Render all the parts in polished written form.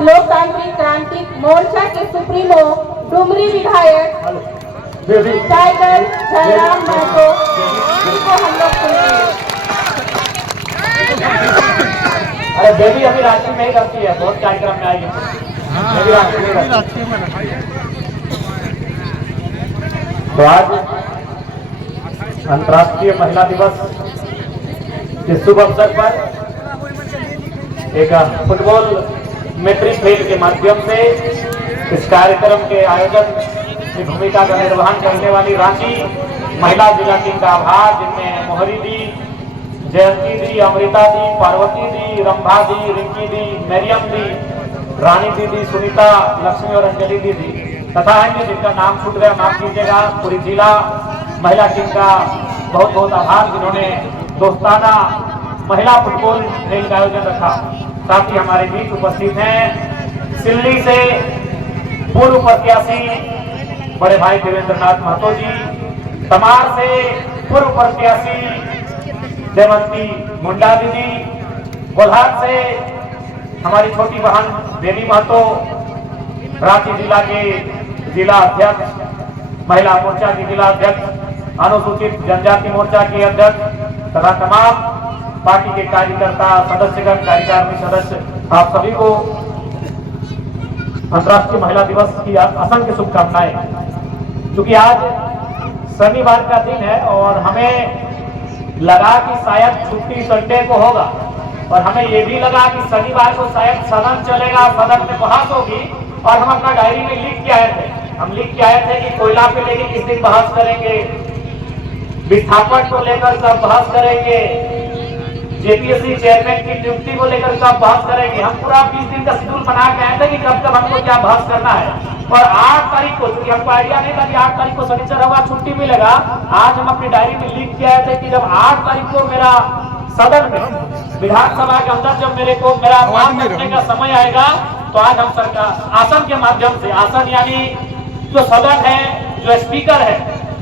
लोकतांत्रिक क्रांति मोर्चा के सुप्रीमो डुमरी विधायक टाइगर जयराम महतो जिनको हम लोग सुनेंगे। अरे बेबी अभी रांची में ही करती है, बहुत कार्यक्रम में आएगी। बेबी रांची में तो आज अंतर्राष्ट्रीय महिला दिवस के शुभ अवसर पर एक फुटबॉल मैत्री खेल के माध्यम से इस कार्यक्रम के आयोजन की भूमिका का निर्वहन करने वाली रांची महिला जिला टीम का आभार, जिनमें मोहरी दी, जयंती दी, अमृता दी, पार्वती दी, रंभा दी, रिंकी दी, मरियम दी, रानी दीदी, सुनीता, लक्ष्मी और अंजलि दीदी तथा अन्य जिनका नाम छूट गया माफ कीजिएगा। पूरी जिला महिला टीम का बहुत बहुत आभार, जिन्होंने दोस्ताना महिला फुटबॉल खेल का आयोजन रखा। साथ ही हमारे बीच उपस्थित हैं सिल्ली से पूर्व प्रत्याशी बड़े भाई देवेंद्र नाथ महतो जी, तमार से पूर्व प्रत्याशी जयवंती मुंडा दीदी, कोल्हार से हमारी छोटी बहन देवी महतो, रांची जिला के जिला अध्यक्ष, महिला मोर्चा के जिला अध्यक्ष, अनुसूचित जनजाति मोर्चा के अध्यक्ष तथा तमाम पार्टी के कार्यकर्ता, सदस्यगण, कार्यकारिणी सदस्य, आप सभी को अंतर्राष्ट्रीय महिला दिवस की असंख्य शुभकामनाएं। क्योंकि आज शनिवार का दिन है और हमें लगा कि शायद छुट्टी संडे को होगा और हमें ये भी लगा कि शनिवार को शायद सदन चलेगा, सदन में बहस होगी और हम अपना डायरी में लिख के आए थे। हम लिख के आए थे कि कोयला पे लेके किस दिन बहस करेंगे, विस्थापन को लेकर सब बहस करेंगे, जेपीएससी चेयरमैन की नियुक्ति को लेकर सब बहस करेंगे। हम पूरा 20 दिन का शेड्यूल बना के आए थे कि कब कब हमको क्या बहस करना है। और 8 तारीख को, क्योंकि हमको आइडिया नहीं था कि 8 तारीख को शनिचर होगा, छुट्टी मिलेगा, आज हम अपनी डायरी में लिख के आए थे कि जब 8 तारीख को मेरा सदन में विधानसभा के अंदर जब मेरा नाम रखने का समय आएगा तो आज हम सरकार आसन के माध्यम से, आसन यानी जो सदन है, जो स्पीकर है,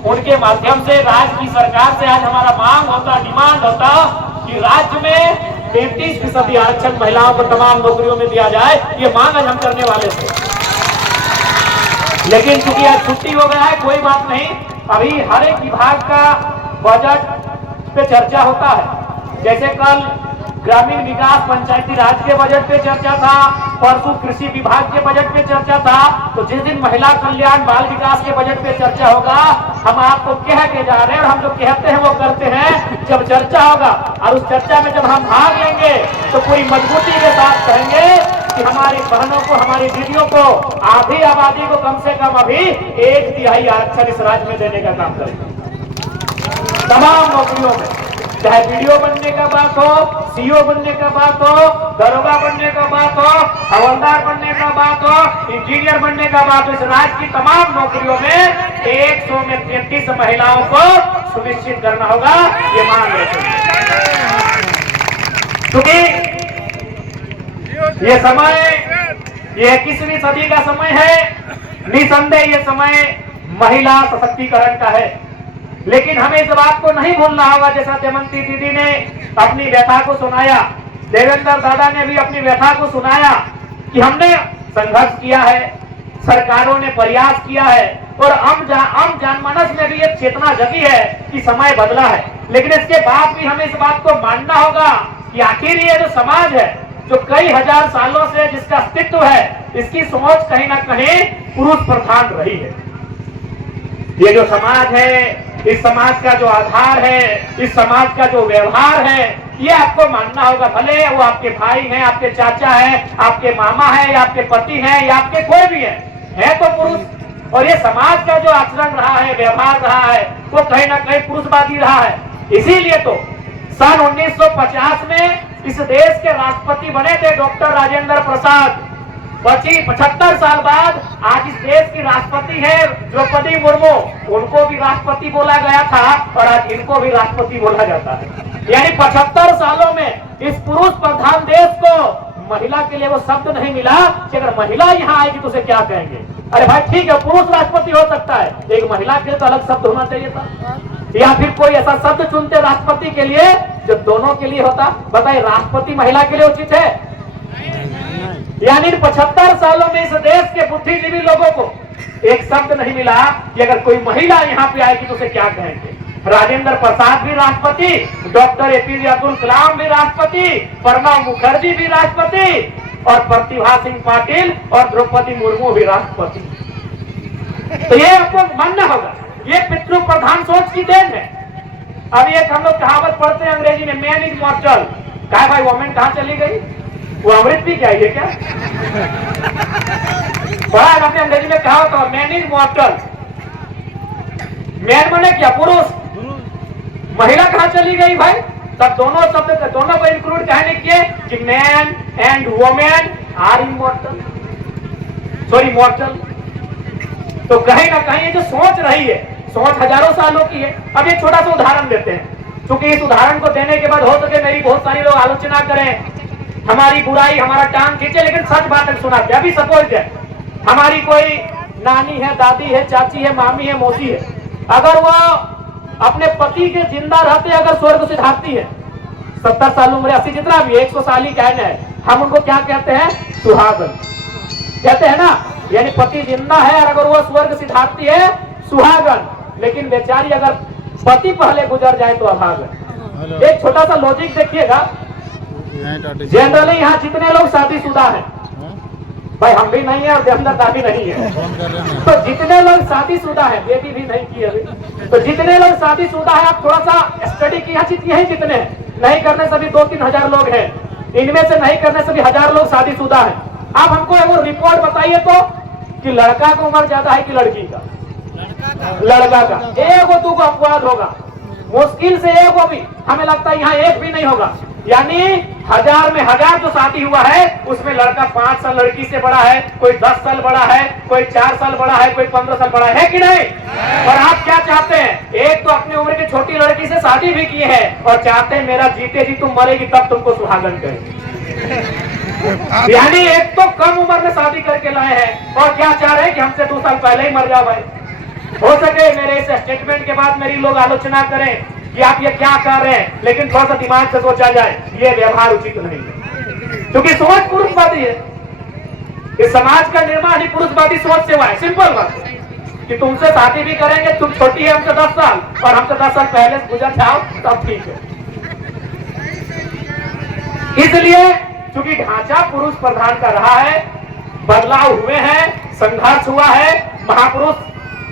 उनके माध्यम से राज्य की सरकार से आज हमारा मांग होता, डिमांड होता कि राज्य में 33% आरक्षण महिलाओं को तमाम नौकरियों में दिया जाए। ये मांग आज हम करने वाले थे, लेकिन चूंकि आज छुट्टी हो गया है, कोई बात नहीं। अभी हर एक विभाग का बजट पे चर्चा होता है। जैसे कल ग्रामीण विकास पंचायती राज के बजट पे चर्चा था, परसों कृषि विभाग के बजट पे चर्चा था, तो जिस दिन महिला कल्याण बाल विकास के बजट पे चर्चा होगा, हम आपको कह के जा रहे हैं और हम जो कहते हैं वो करते हैं। जब चर्चा होगा और उस चर्चा में जब हम भाग लेंगे तो पूरी मजबूती के साथ कहेंगे कि हमारी बहनों को, हमारी दीदियों को, आधी आबादी को कम से कम अभी 1/3 आरक्षण इस राज्य में देने का काम करेंगे तमाम नौकरियों में, चाहे वीडियो बनने का बात हो, सीओ बनने का बात हो, दरोगा बनने का बात हो, हवलदार बनने का बात हो, इंजीनियर बनने का बात हो। इस राज्य की तमाम नौकरियों में 100 में 33 महिलाओं को सुनिश्चित करना होगा, ये मांग है। क्योंकि ये समय, ये 21वीं सदी का समय है, निसंदेह ये समय महिला सशक्तिकरण का है। लेकिन हमें इस बात को नहीं भूलना होगा, जैसा जयवंती दीदी ने अपनी व्यथा को सुनाया, देवेंद्र दादा ने भी अपनी व्यथा को सुनाया कि हमने संघर्ष किया है, सरकारों ने प्रयास किया है और आम जनमानस में भी एक चेतना जगी है कि समय बदला है। लेकिन इसके बाद भी हमें इस बात को मानना होगा कि आखिर ये जो समाज है, जो कई हजार सालों से जिसका अस्तित्व है, इसकी सोच कहीं ना कहीं पुरुष प्रधान रही है। ये जो समाज है, इस समाज का जो आधार है, इस समाज का जो व्यवहार है, ये आपको मानना होगा। भले वो आपके भाई हैं, आपके चाचा हैं, आपके मामा हैं, या आपके पति हैं, या आपके कोई भी है तो पुरुष। और ये समाज का जो आचरण रहा है, व्यवहार रहा है, वो कहीं ना कहीं पुरुषवादी रहा है। इसीलिए तो सन 1950 में इस देश के राष्ट्रपति बने थे डॉक्टर राजेंद्र प्रसाद। 75 साल बाद आज इस देश की राष्ट्रपति है द्रौपदी मुर्मू। उनको भी राष्ट्रपति बोला गया था और आज इनको भी राष्ट्रपति बोला जाता है। यानी 75 सालों में इस पुरुष प्रधान देश को महिला के लिए वो शब्द नहीं मिला कि अगर महिला यहाँ आएगी तो उसे क्या कहेंगे। अरे भाई ठीक है, पुरुष राष्ट्रपति हो सकता है, एक महिला के लिए तो अलग शब्द होना चाहिए था। या फिर कोई ऐसा शब्द चुनते राष्ट्रपति के लिए जो दोनों के लिए होता। बताइए, राष्ट्रपति महिला के लिए उचित है? यानी 75 सालों में इस देश के बुद्धिजीवी लोगों को एक शब्द नहीं मिला कि अगर कोई महिला यहाँ पे आएगी तो उसे क्या कहेंगे। राजेंद्र प्रसाद भी राष्ट्रपति, डॉक्टर एपीजे अब्दुल कलाम भी राष्ट्रपति, प्रणब मुखर्जी भी राष्ट्रपति और प्रतिभा सिंह पाटिल और द्रौपदी मुर्मू भी राष्ट्रपति। तो ये आपको मानना होगा, ये पितृ प्रधान सोच की देन है। अब एक हम लोग कहावत पढ़ते हैं अंग्रेजी में, मैन इज मॉर्टल। कहा भाई वोमेन कहाँ चली गई, वो अमृत भी क्या है क्या? बड़ा आपने अंग्रेजी में कहा होता, मैन इज मॉर्टल। मैन माने क्या, पुरुष। महिला कहाँ चली गई भाई? तब दोनों शब्द दोनों को इंक्लूड कहने किए कि man and women are immortal, sorry mortal. तो कहीं ना कहीं जो सोच रही है, सोच हजारों सालों की है। अब एक छोटा सा उदाहरण देते हैं, क्योंकि इस उदाहरण को देने के बाद हो सके मेरी बहुत सारी लोग आलोचना करें, हमारी बुराई, हमारा टांग खींचे, लेकिन सच बात सुनाते। अभी सपोज है हमारी कोई नानी है, दादी है, चाची है, मामी है, मौसी है, अगर वो अपने पति के जिंदा रहते अगर स्वर्ग सिधारती है, 70 साल उम्र, 80 जितना भी 100 साल ही कहना है, हम उनको क्या कहते हैं? सुहागन कहते हैं ना। यानी पति जिंदा है और अगर वो स्वर्ग सिधारती है, सुहागन। लेकिन बेचारी अगर पति पहले गुजर जाए तो अभागन। एक छोटा सा लॉजिक देखिएगा, जनरली यहाँ जितने लोग शादीशुदा हैं, भाई हम भी नहीं है और देवदत्ता भी नहीं है, तो जितने लोग शादीशुदा है, बेबी भी नहीं की अभी, तो जितने लोग शादीशुदा है, आप थोड़ा सा स्टडी किया है, जितने नहीं करने से भी 2-3 हजार लोग हैं, इनमें से नहीं करने से भी 1000 लोग शादीशुदा है। आप हमको वो रिपोर्ट बताइए तो कि लड़का का उम्र ज्यादा है कि लड़की का? लड़का का। एक वो 2 अपवाद होगा, मुश्किल से एक वो भी, हमें लगता है यहाँ एक भी नहीं होगा। यानी 1000 में 1000 जो शादी हुआ है उसमें लड़का 5 साल लड़की से बड़ा है, कोई 10 साल बड़ा है, कोई 4 साल बड़ा है, कोई 15 साल बड़ा है कि नहीं? और आप क्या चाहते हैं? एक तो अपनी उम्र की छोटी लड़की से शादी भी की है और चाहते हैं मेरा जीते जी तुम मरेगी तब तुमको सुहागन कहे। यानी एक तो कम उम्र में शादी करके लाए हैं और क्या चाह रहे हैं कि हमसे 2 साल पहले ही मर जाओ भाई। हो सके मेरे इस स्टेटमेंट के बाद मेरी लोग आलोचना करें कि आप ये क्या कर रहे हैं, लेकिन थोड़ा सा दिमाग से सोचा जाए, ये व्यवहार उचित नहीं है, क्योंकि सोच पुरुषवादी है। इस समाज का निर्माण ही पुरुषवादी सोच से हुआ है। सिंपल बात है कि तुमसे शादी भी करेंगे, तुम छोटी है हमसे 10 साल और हमसे 10 साल पहले गुजर जाओ तब ठीक है। इसलिए क्योंकि ढांचा पुरुष प्रधान का रहा है, बदलाव हुए हैं, संघर्ष हुआ है। महापुरुष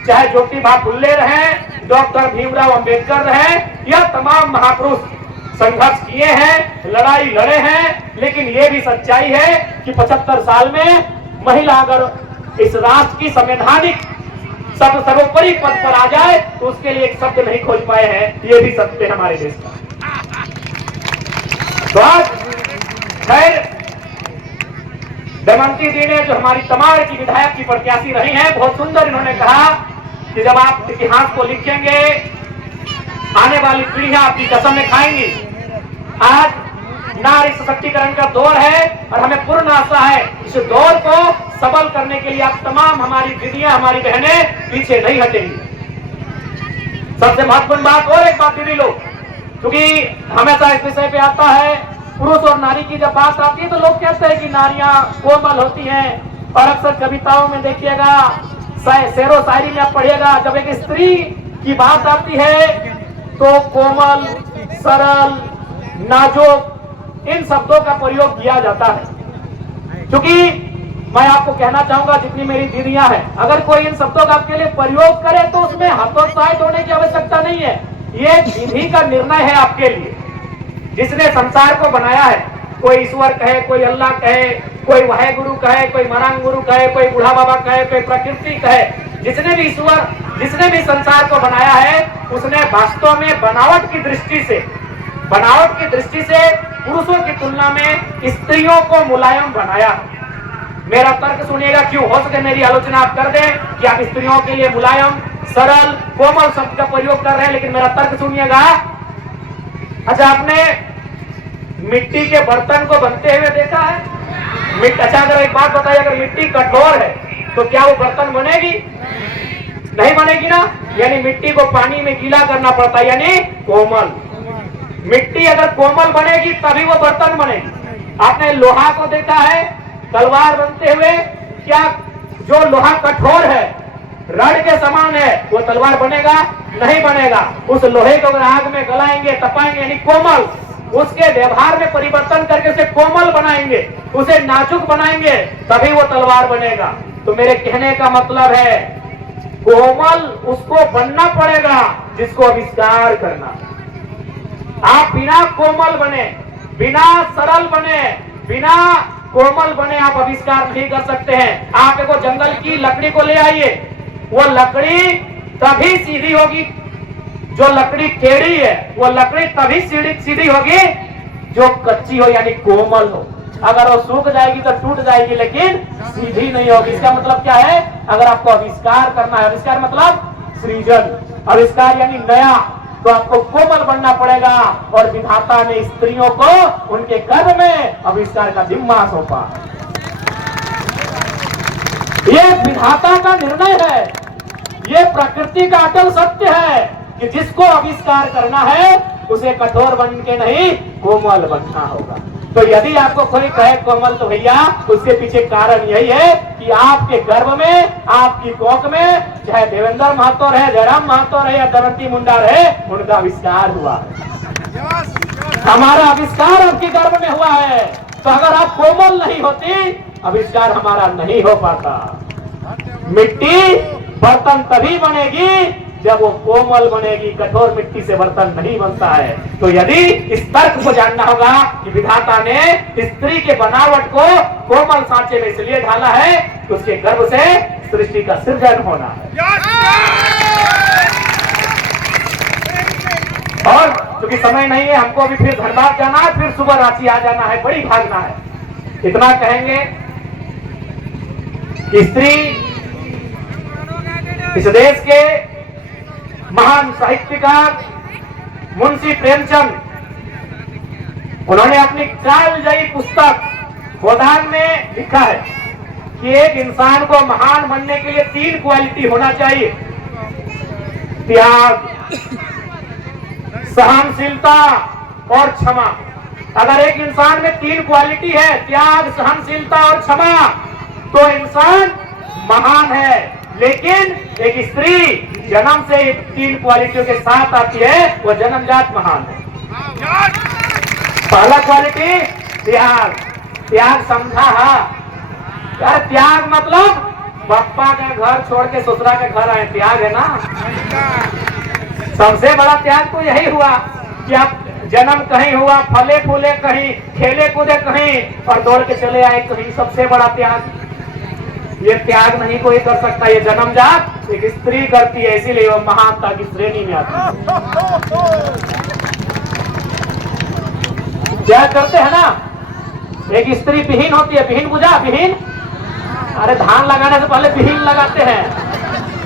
चाहे ज्योतिबा फुल्ले रहे, डॉक्टर भीमराव अंबेडकर रहे, या तमाम महापुरुष संघर्ष किए हैं, लड़ाई लड़े हैं, लेकिन ये भी सच्चाई है कि 75 साल में महिला अगर इस राष्ट्र की संवैधानिक सर्वोपरि पद पर आ जाए तो उसके लिए एक शब्द नहीं खोज पाए हैं। ये भी सत्य है हमारे देश का। तो आज खैर दमयंती दी ने, जो हमारी तमाड़ की विधायक की प्रत्याशी रही हैं, बहुत सुंदर इन्होंने कहा कि जब आप इतिहास को लिखेंगे आने वाली पीढ़ियां आपकी कसमें खाएंगी। आज नारी सशक्तिकरण का दौर है और हमें पूर्ण आशा है इस दौर को सबल करने के लिए आप तमाम हमारी दीदियां, हमारी बहनें पीछे नहीं हटेंगी। सबसे महत्वपूर्ण बात और एक बात दीदी लोग, क्योंकि हमेशा इस विषय पे आता है, पुरुष और नारी की जब बात आती है तो लोग कहते हैं कि नारियां कोमल होती हैं, और अक्सर कविताओं में देखिएगा, शेरो शायरी में आप पढ़िएगा, जब एक स्त्री की बात आती है तो कोमल, सरल, नाजुक इन शब्दों का प्रयोग किया जाता है। क्योंकि मैं आपको कहना चाहूंगा, जितनी मेरी दीदियां हैं, अगर कोई इन शब्दों का आपके लिए प्रयोग करे तो उसमें हतोत्साहित होने की आवश्यकता नहीं है। ये विधि का निर्णय है आपके लिए, जिसने संसार को बनाया है। कोई ईश्वर कहे, कोई अल्लाह कहे, कोई वाहे गुरु कहे, कोई मरांग गुरु कहे, कोई बूढ़ा बाबा कहे, कोई प्रकृति कहे, जिसने भी ईश्वर, जिसने भी संसार को बनाया है, उसने वास्तव में बनावट की दृष्टि से पुरुषों की तुलना में स्त्रियों को मुलायम बनाया। मेरा तर्क सुनिएगा, क्यों हो सके मेरी आलोचना आप कर दें कि आप स्त्रियों के लिए मुलायम, सरल, कोमल शब्द का प्रयोग कर रहे हैं, लेकिन मेरा तर्क सुनिएगा। अच्छा, आपने मिट्टी के बर्तन को बनते हुए देखा है? अच्छा, अगर एक बात बताइए, अगर मिट्टी कठोर है तो क्या वो बर्तन बनेगी? नहीं बनेगी ना। यानी मिट्टी को पानी में गीला करना पड़ता है, यानी कोमल। मिट्टी अगर कोमल बनेगी तभी वो बर्तन बनेगी। आपने लोहा को देखा है, तलवार बनते हुए क्या जो लोहा कठोर है, रड के समान है, वो तलवार बनेगा? नहीं बनेगा। उस लोहे को अगर आग में गलाएंगे, तपाएंगे, यानी कोमल, उसके व्यवहार में परिवर्तन करके उसे कोमल बनाएंगे, उसे नाजुक बनाएंगे, तभी वो तलवार बनेगा। तो मेरे कहने का मतलब है कोमल उसको बनना पड़ेगा जिसको आविष्कार करना। आप बिना कोमल बने, बिना सरल बने, बिना कोमल बने आप आविष्कार नहीं कर सकते हैं। आप एक जंगल की लकड़ी को ले आइए, वो लकड़ी तभी सीधी होगी, जो लकड़ी टेढ़ी है वो लकड़ी तभी सीधी होगी जो कच्ची हो, यानी कोमल हो। अगर वो सूख जाएगी तो टूट जाएगी, लेकिन सीधी नहीं होगी। इसका मतलब क्या है? अगर आपको आविष्कार करना है, आविष्कार मतलब सृजन, आविष्कार यानी नया, तो आपको कोमल बनना पड़ेगा। और विधाता ने स्त्रियों को उनके गर्भ में आविष्कार का जिम्मा सौंपा। ये विधाता का निर्णय है, ये प्रकृति का अटल सत्य है कि जिसको आविष्कार करना है उसे कठोर बन के नहीं कोमल बनना होगा। तो यदि आपको कोई कहे कोमल, तो भैया उसके पीछे कारण यही है कि आपके गर्भ में, आपकी कोख में, चाहे देवेंद्र महतो रहे, जयराम महतो रहे या दमयंती मुंडा रहे, उनका आविष्कार हुआ है। हमारा आविष्कार आपके गर्भ में हुआ है। तो अगर आप कोमल नहीं होती, आविष्कार हमारा नहीं हो पाता। मिट्टी बर्तन तभी बनेगी जब वो कोमल बनेगी, कठोर मिट्टी से बर्तन नहीं बनता है। तो यदि इस तर्क को जानना होगा कि विधाता ने स्त्री के बनावट को कोमल सांचे में इसलिए ढाला है कि उसके गर्भ से सृष्टि का सृजन होना है। और क्योंकि समय नहीं है, हमको अभी फिर धनबाद जाना है, फिर सुबह रांची आ जाना है, बड़ी भागना है। इतना कहेंगे कि स्त्री इस देश के महान साहित्यकार मुंशी प्रेमचंद, उन्होंने अपनी कालजयी पुस्तक गोदान में लिखा है कि एक इंसान को महान बनने के लिए 3 क्वालिटी होना चाहिए: त्याग, सहनशीलता और क्षमा। अगर एक इंसान में 3 क्वालिटी है, त्याग, सहनशीलता और क्षमा, तो इंसान महान है। लेकिन एक स्त्री जन्म से 3 क्वालिटियों के साथ आती है, वो जन्मजात महान है। पहला क्वालिटी त्याग। त्याग समझा है यार? त्याग मतलब पप्पा के घर छोड़ के ससुरा के घर आए, त्याग है ना। सबसे बड़ा त्याग तो यही हुआ कि आप जन्म कहीं हुआ, फले फूले कहीं, खेले कूदे कहीं और दौड़ के चले आए कहीं, सबसे बड़ा त्याग। ये त्याग नहीं कोई कर सकता, ये जन्मजात एक स्त्री करती है, इसीलिए वो महानता की श्रेणी में आती है। क्या करते हैं ना, एक स्त्री बिहीन होती है, बिहीन बुझा? बिहीन, अरे धान लगाने से पहले बिहीन लगाते हैं।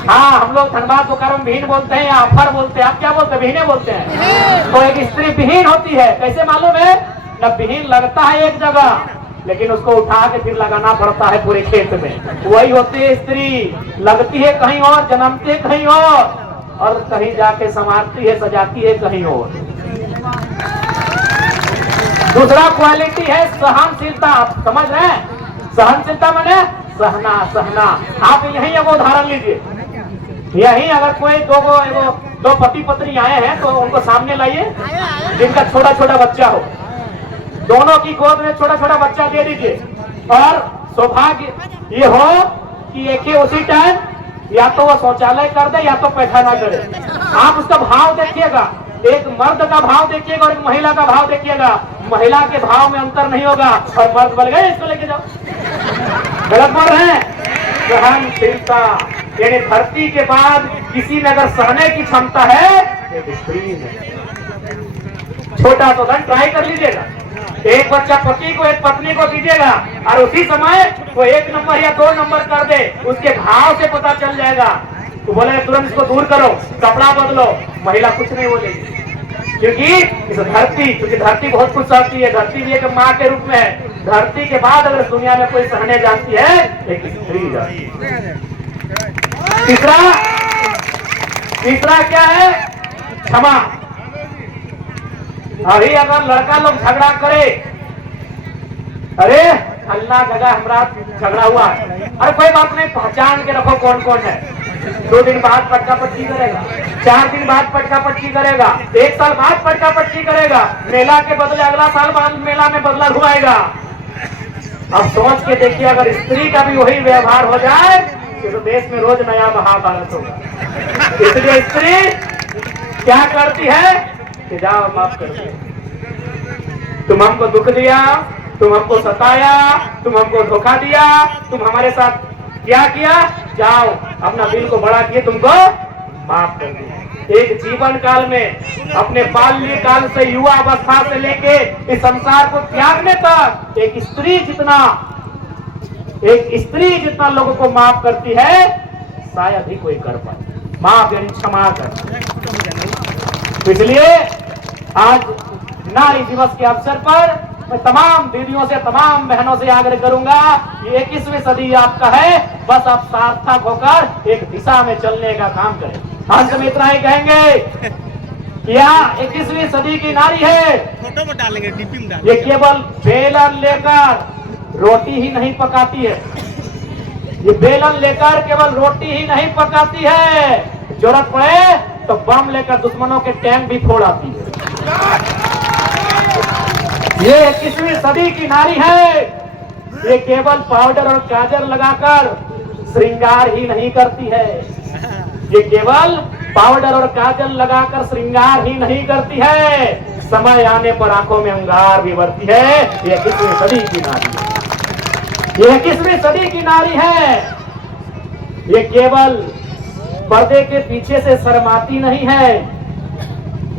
हाँ, हम लोग धनबाद बोकारो में बिहीन बोलते हैं या अफर बोलते हैं। आप क्या बोलते हैं? बिहीने बोलते हैं। तो एक स्त्री बिहीन होती है, कैसे मालूम है? जब बिहीन लगता है एक जगह, लेकिन उसको उठा के फिर लगाना पड़ता है पूरे खेत में। वही होती है स्त्री, लगती है कहीं और, जन्मती है कहीं और कहीं जाके संवारती है, सजाती है कहीं और। दूसरा क्वालिटी है सहनशीलता। आप समझ रहे हैं? सहनशीलता माने सहना, सहना। आप यही एगो उदाहरण लीजिए, यही अगर कोई दो पति पत्नी आए हैं तो उनको सामने लाइए, जिनका छोटा छोटा बच्चा हो, दोनों की गोद में छोटा छोटा बच्चा दे दीजिए, और सौभाग्य ये हो कि एक ही उसी टाइम या तो वो शौचालय कर दे या तो पैखाना करे। आप उसका भाव देखिएगा, एक मर्द का भाव देखिएगा और एक महिला का भाव देखिएगा। महिला के भाव में अंतर नहीं होगा और मर्द बोल गए इसको लेके जाओ। गलत बोल रहे हैं? सहनशीलता यानी धरती के बाद किसी में अगर सहने की क्षमता है, एक स्त्री में। छोटा तो धन ट्राई कर लीजिएगा, एक बच्चा पति को एक पत्नी को दीजिएगा और उसी समय वो 1 नंबर या 2 नंबर कर दे, उसके भाव से पता चल जाएगा। तो बोले तुरंत इसको दूर करो, कपड़ा बदलो, महिला कुछ नहीं बोलेगी। क्योंकि इस धरती बहुत कुछ सहती है। धरती भी एक माँ के रूप में है। धरती के बाद अगर दुनिया में कोई सहने जानती है, एक स्त्री जानती है। तीसरा क्या है? क्षमा। अभी अगर लड़का लोग झगड़ा करे, अरे फलना जगह हमारा झगड़ा हुआ है। अरे कोई बात नहीं, पहचान के रखो कौन कौन है। 2 दिन बाद पटका पट्टी करेगा, 4 दिन बाद पटका पट्टी करेगा, 1 साल बाद पटका पट्टी करेगा, मेला के बदले अगला साल बाद मेला में बदला घुमाएगा। अब सोच के देखिए, अगर स्त्री का भी वही व्यवहार हो जाए तो देश में रोज नया महाभारत होगा। इसलिए स्त्री क्या करती है कि जाओ माफ कर दो, तुम हमको दुख दिया, तुम हमको सताया, तुम हमको धोखा दिया, तुम हमारे साथ क्या किया, जाओ अपना दिल को बड़ा किए, तुमको माफ कर दिया। एक जीवन काल में अपने बाल्य काल से युवा अवस्था से लेके इस संसार को त्यागने तक एक स्त्री जितना लोगों को माफ करती है शायद ही कोई कर पाए। माफ यानी क्षमा कर। इसलिए आज नारी दिवस के अवसर पर मैं तमाम दीदियों से, तमाम बहनों से आग्रह करूंगा, ये 21वीं सदी आपका है, बस आप सार्थक होकर एक दिशा में चलने का काम करें। अंत में इतना ही कहेंगे, क्या 21वीं सदी की नारी है, फोटो में डालेंगे, डीपी में डालेंगे। ये केवल बेलन लेकर रोटी ही नहीं पकाती है, ये बेलन लेकर केवल रोटी ही नहीं पकाती है, जरूरत पड़े तो बम लेकर दुश्मनों के टैंक भी फोड़ आती है। ये 21वीं सदी की नारी है, ये केवल पाउडर और काजल लगाकर श्रृंगार ही नहीं करती है, ये केवल पाउडर और काजल लगाकर श्रृंगार ही नहीं करती है, समय आने पर आंखों में अंगार भी भरती है। ये 21वीं सदी की नारी है, ये 21वीं सदी की नारी है। ये केवल पर्दे के पीछे से शर्माती नहीं है,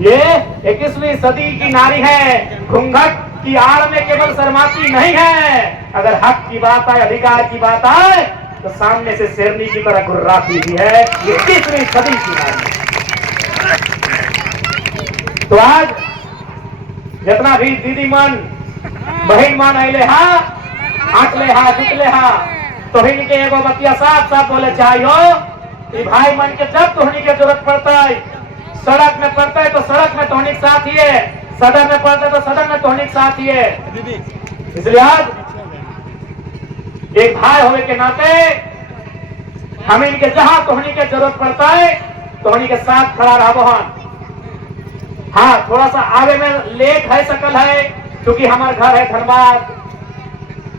ये 21वीं सदी की नारी है, घूंघट की आड़ में केवल शर्माती नहीं है। अगर हक की बात आए, अधिकार की बात आए तो सामने से शेरनी की तरह गुर्राती ही है। ये 21वीं सदी की नारी है। तो आज जितना भी दीदी मन, बहन मन आइले हा, आटले हा, जुटले हा, तो इनके एगो बतिया साफ साफ बोले चाहिए कि भाई मन के जब तोहनी के जरूरत पड़ता है, सड़क में पड़ता है तो सड़क में तोहनी के साथ ही है, सदन में पड़ता है तो सदन में तोहनी के साथ ही है। इसलिए आज एक भाई होने के नाते हम इनके जहां तोहनी के जरूरत पड़ता है तोहनी के साथ खड़ा रहो। हाँ, थोड़ा सा आगे में लेट है, सकल है, क्योंकि हमारा घर है धनबाद,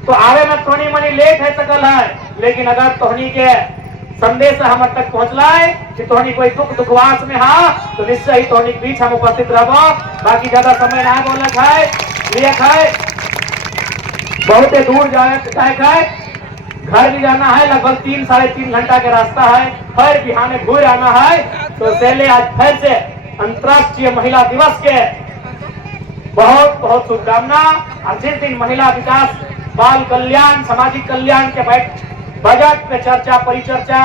तो आगे में थोड़ी मनी लेट है, सकल है, लेकिन अगर तोहनी के संदेश हमारे तक पहुंचला है कि तोहनी कोई दुखवास में हा तो निश्चय ही तोहनी के बीच हम उपस्थित रहो। बाकी ज्यादा समय ना बोलना है, लिए है बहुत दूर जाए, घर भी जाना है, लगभग 3 साढ़े 3 घंटा के रास्ता है, फिर बिहाने घूर आना है। तो पहले आज फिर से अंतर्राष्ट्रीय महिला दिवस के बहुत बहुत शुभकामना। और जिस दिन महिला विकास, बाल कल्याण, सामाजिक कल्याण के बजट पे चर्चा परिचर्चा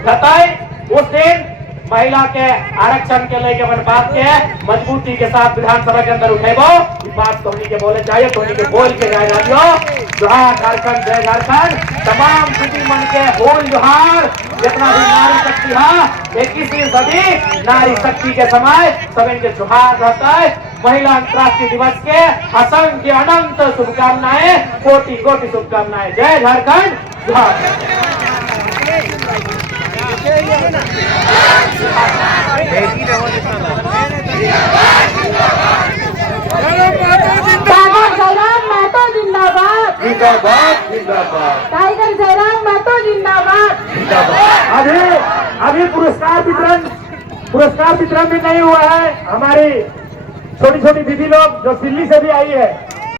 घटाए, उस दिन महिला के आरक्षण के लेके अपन बात के मजबूती के साथ विधानसभा के अंदर उठेबो। बात तोहनी के बोले चाहिए, तोहनी के बोल के जाए राजियो। जोहार झारखंड, जय झारखंड। तमाम दीदी मन के बोल जोहार। जितना भी नारी शक्ति है, 21वीं सदी नारी शक्ति के समय सब इनके जोहार रहता है। महिला अंतर्राष्ट्रीय दिवस के असंख्य अनंत शुभकामनाएं, कोटि कोटि शुभकामनाएं। जय झारखंड, जोहार। जिंदाबाद, जिंदाबाद। टाइगर जयराम महतो जिंदाबाद। अभी पुरस्कार वितरण भी नहीं हुआ है। हमारी छोटी छोटी दीदी लोग जो दिल्ली से भी आई है,